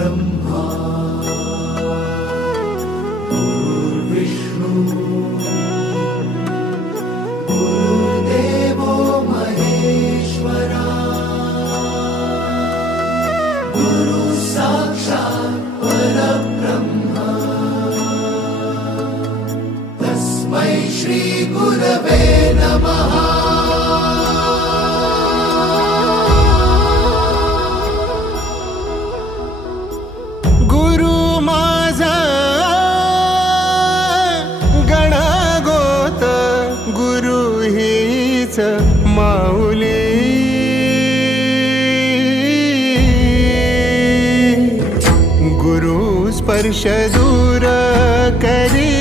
ब्रह्मा गुरुर्विष्णु गुरुर्देवो महेश्वरा गुरु साक्षात् परब्रह्म तस्मै श्री गुरवे नमः। माऊली गुरु स्पर्श दूर करी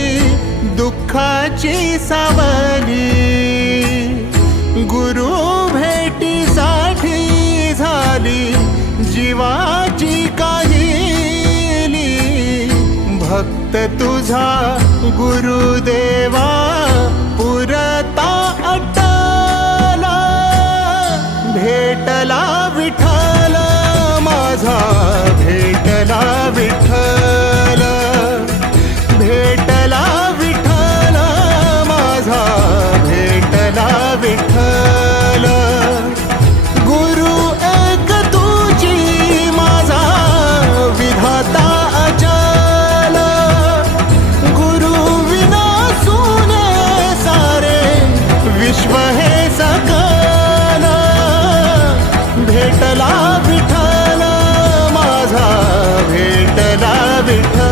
दुःखाची सावली गुरु भेटीसाठी झाली जीवाची काहिली भक्त तुझा गुरुदेवा पुरता भेटला विठ्ठल माझा भेटला विठ्ठल भेटला विठ्ठल माझा भेटला विठ्ठल गुरु एक तुझी माझा विधाता अचल गुरु विना सुने सारे विश्व हे सकल भेटला विठ्ठल माझा भेटला विठ्ठल।